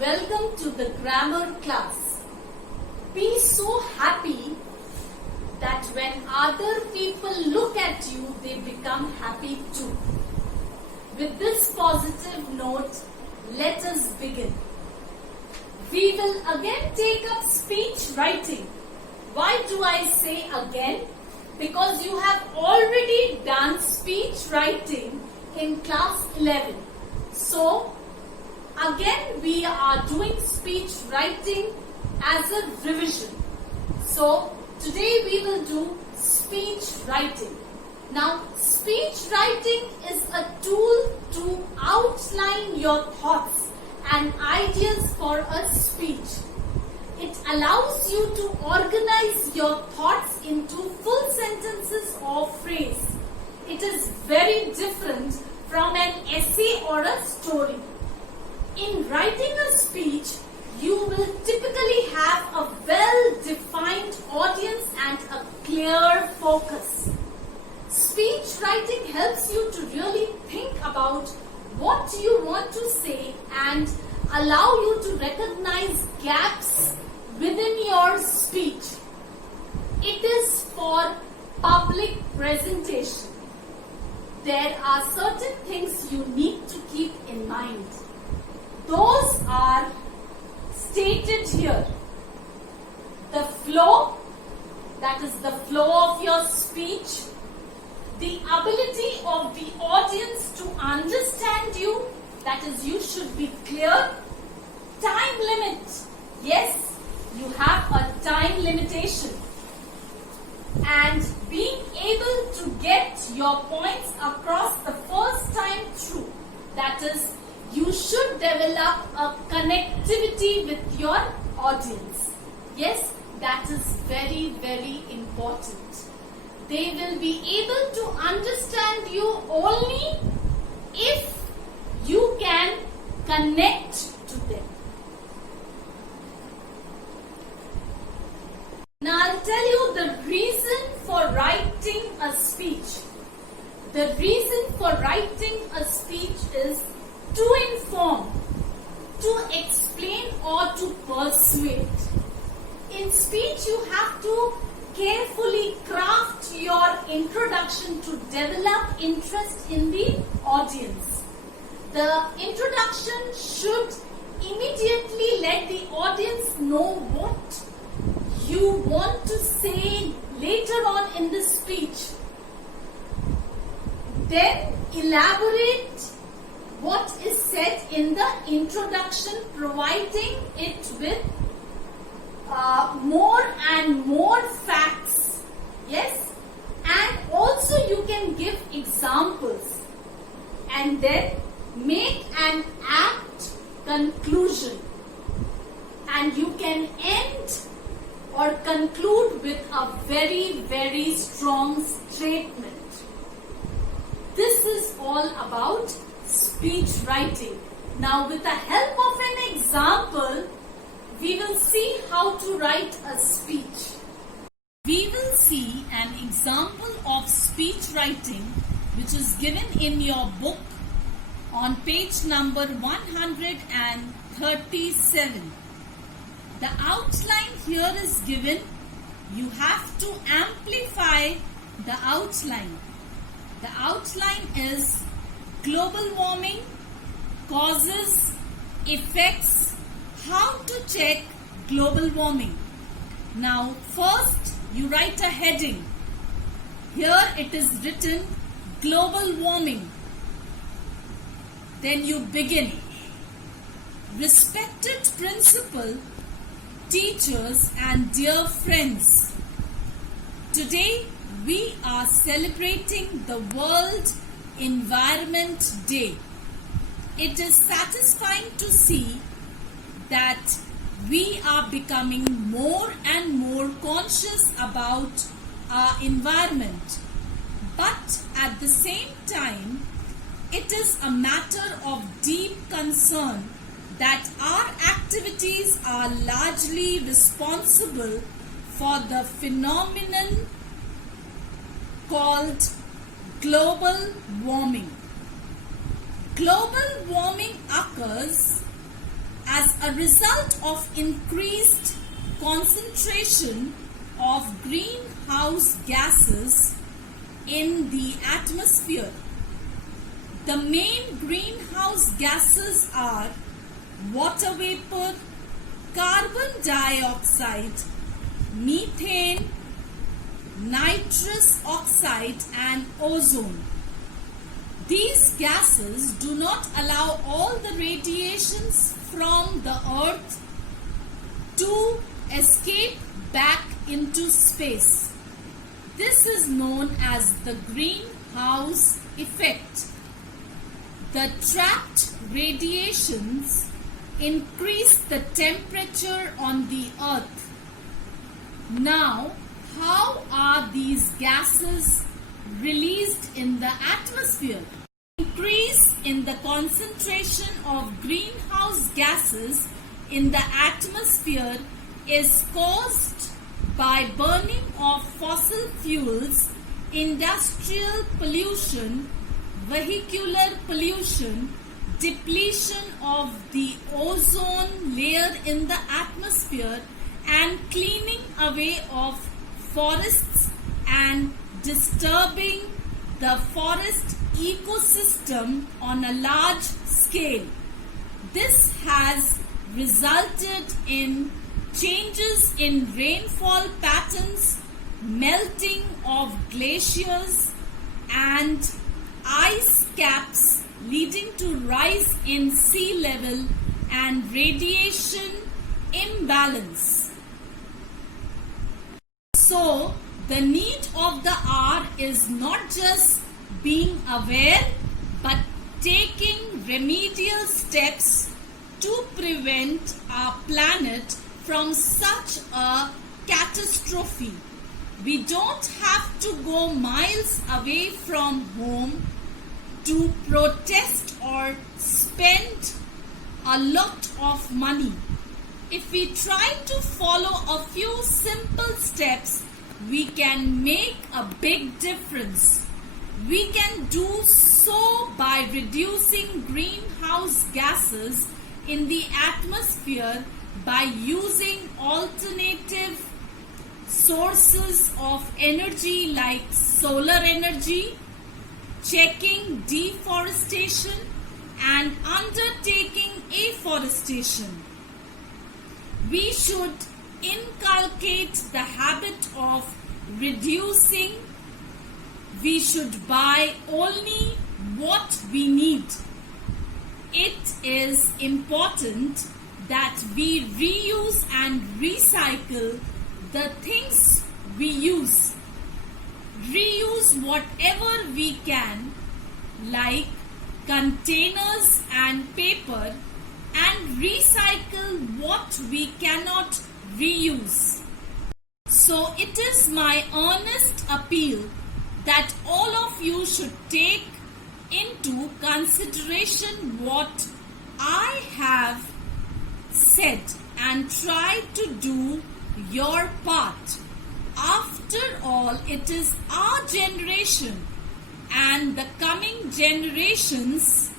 Welcome to the grammar class. Be so happy that when other people look at you, they become happy too. With this positive note, let us begin. We will again take up speech writing. Why do I say again? Because you have already done speech writing in class 11. So, again we are doing speech writing as a revision. So, today we will do speech writing. Now, speech writing is a tool to outline your thoughts and ideas for a speech. It allows you to organize your thoughts into full sentences or phrase. It is very different from an essay or a story. In writing a speech, you will typically have a well-defined audience and a clear focus. Speech writing helps you to really think about what you want to say and allow you to recognize gaps within your speech. It is for public presentation. There are certain things you need to keep in mind. Those are stated here. The flow, that is the flow of your speech. The ability of the audience to understand you, that is you should be clear. Time limit, yes, you have a time limitation. And being able to get your points across the first time through, that is you should develop a connectivity with your audience. Yes, that is very, very important. They will be able to understand you only if you can connect to them. Now I'll tell you the reason for writing a speech. The reason for writing a speech is to inform, to explain or to persuade. In speech you have to carefully craft your introduction to develop interest in the audience. The introduction should immediately let the audience know what you want to say later on in the speech. Then elaborate what is said in the introduction, providing it with more and more facts. Yes, and also you can give examples and then make an apt conclusion, and you can end or conclude with a very, very strong statement. This is all about speech writing. Now, with the help of an example, we will see how to write a speech. We will see an example of speech writing which is given in your book on page number 137. The outline here is given. You have to amplify the outline. The outline is global warming, causes, effects, how to check global warming. Now, first you write a heading. Here it is written global warming. Then you begin. Respected principal, teachers and dear friends, today we are celebrating the World Environment Day. It is satisfying to see that we are becoming more and more conscious about our environment. But at the same time, it is a matter of deep concern that our activities are largely responsible for the phenomenon called global warming. Global warming occurs as a result of increased concentration of greenhouse gases in the atmosphere. The main greenhouse gases are water vapor, carbon dioxide, methane, nitrous oxide and ozone. These gases do not allow all the radiations from the earth to escape back into space. This is known as the greenhouse effect. The trapped radiations increase the temperature on the earth. Now, how are these gases released in the atmosphere? Increase in the concentration of greenhouse gases in the atmosphere is caused by burning of fossil fuels, industrial pollution, vehicular pollution, depletion of the ozone layer in the atmosphere, and cleaning away of forests and disturbing the forest ecosystem on a large scale. This has resulted in changes in rainfall patterns, melting of glaciers and ice caps, leading to rise in sea level and radiation imbalance. So, the need of the hour is not just being aware but taking remedial steps to prevent our planet from such a catastrophe. We don't have to go miles away from home to protest or spend a lot of money. If we try to follow a few simple steps, we can make a big difference. We can do so by reducing greenhouse gases in the atmosphere by using alternative sources of energy like solar energy, checking deforestation and undertaking afforestation. We should inculcate the habit of reducing. We should buy only what we need. It is important that we reuse and recycle the things we use. Reuse whatever we can, like containers and paper, and recycle what we cannot reuse. So it is my earnest appeal that all of you should take into consideration what I have said and try to do your part. After all, it is our generation and the coming generations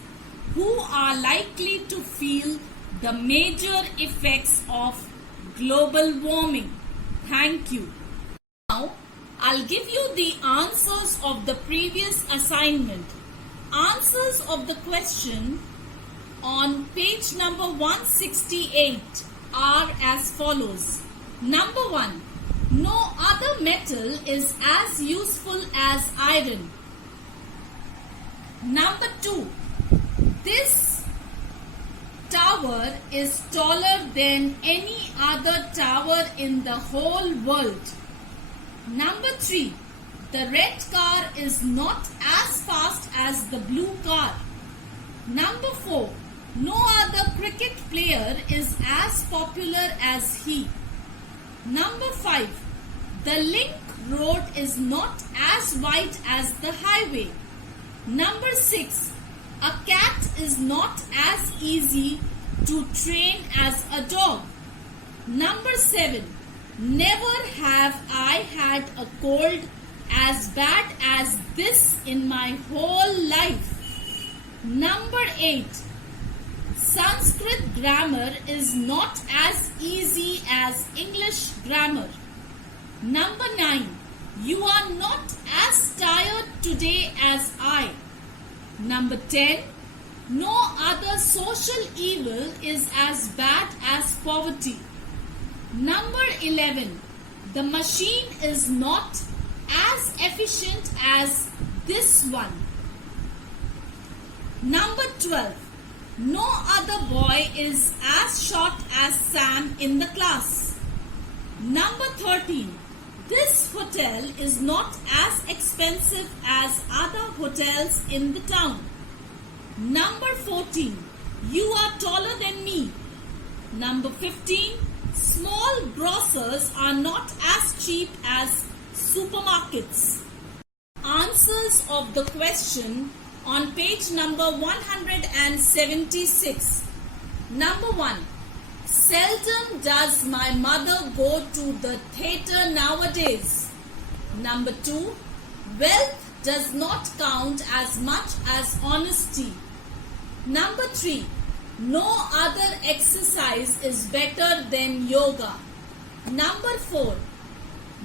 who are likely to feel the major effects of global warming. Thank you. Now, I'll give you the answers of the previous assignment. Answers of the question on page number 168 are as follows. Number 1. No other metal is as useful as iron. Number 2. This tower is taller than any other tower in the whole world. Number 3. The red car is not as fast as the blue car. Number 4. No other cricket player is as popular as he. Number 5. The link road is not as wide as the highway. Number 6. A cat is not as easy to train as a dog. Number 7. Never have I had a cold as bad as this in my whole life. Number 8. Sanskrit grammar is not as easy as English grammar. Number 9. You are not as tired today as I. Number 10. No other social evil is as bad as poverty. Number 11. The machine is not as efficient as this one. Number 12. No other boy is as short as Sam in the class. Number 13. This hotel is not as expensive as other hotels in the town. Number 14. You are taller than me. Number 15. Small grocers are not as cheap as supermarkets. Answers of the question on page number 176. Number 1. Seldom does my mother go to the theatre nowadays. Number 2. Wealth does not count as much as honesty. Number 3. No other exercise is better than yoga. Number 4.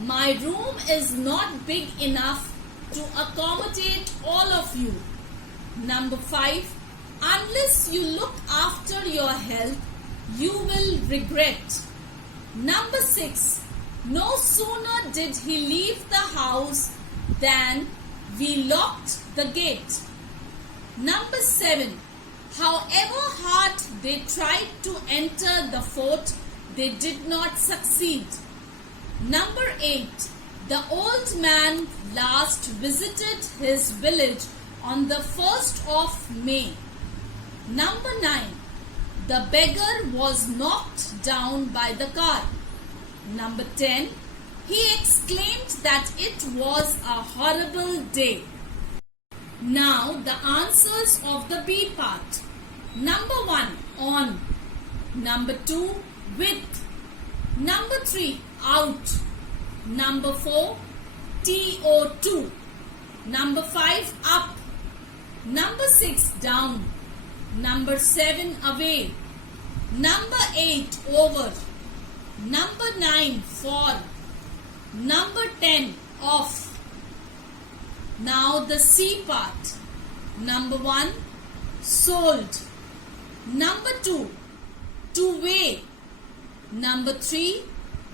My room is not big enough to accommodate all of you. Number 5. Unless you look after your health, you will regret. Number 6. No sooner did he leave the house than we locked the gate. Number 7. However hard they tried to enter the fort, they did not succeed. Number 8. The old man last visited his village on the 1st of May. Number 9. The beggar was knocked down by the car. Number 10. He exclaimed that it was a horrible day. Now the answers of the B part. Number 1. On. Number 2. With. Number 3. Out. Number 4. TO2. Number 5. Up. Number 6. Down. Number 7. Away. Number 8. Over. Number 9. For. Number 10. Off. Now the C part. Number 1. Sold. Number 2. To weigh. Number 3.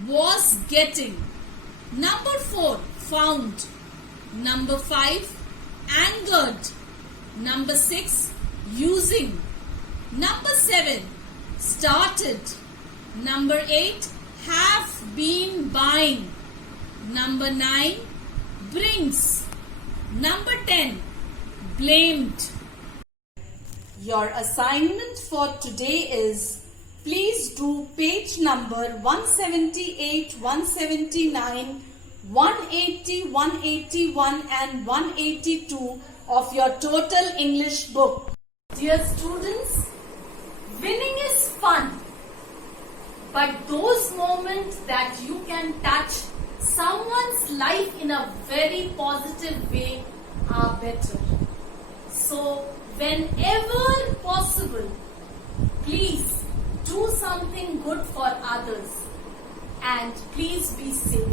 Was getting. Number 4. Found. Number 5. Angered. Number 6. Using. Number 7. Started. Number 8. Have been buying. Number 9. Brings. Number 10. Blamed. Your assignment for today is, please do page number 178, 179, 180, 181 and 182 of your total English book. Dear students, winning is fun, but those moments that you can touch someone's life in a very positive way are better. So, whenever possible, please do something good for others and please be safe.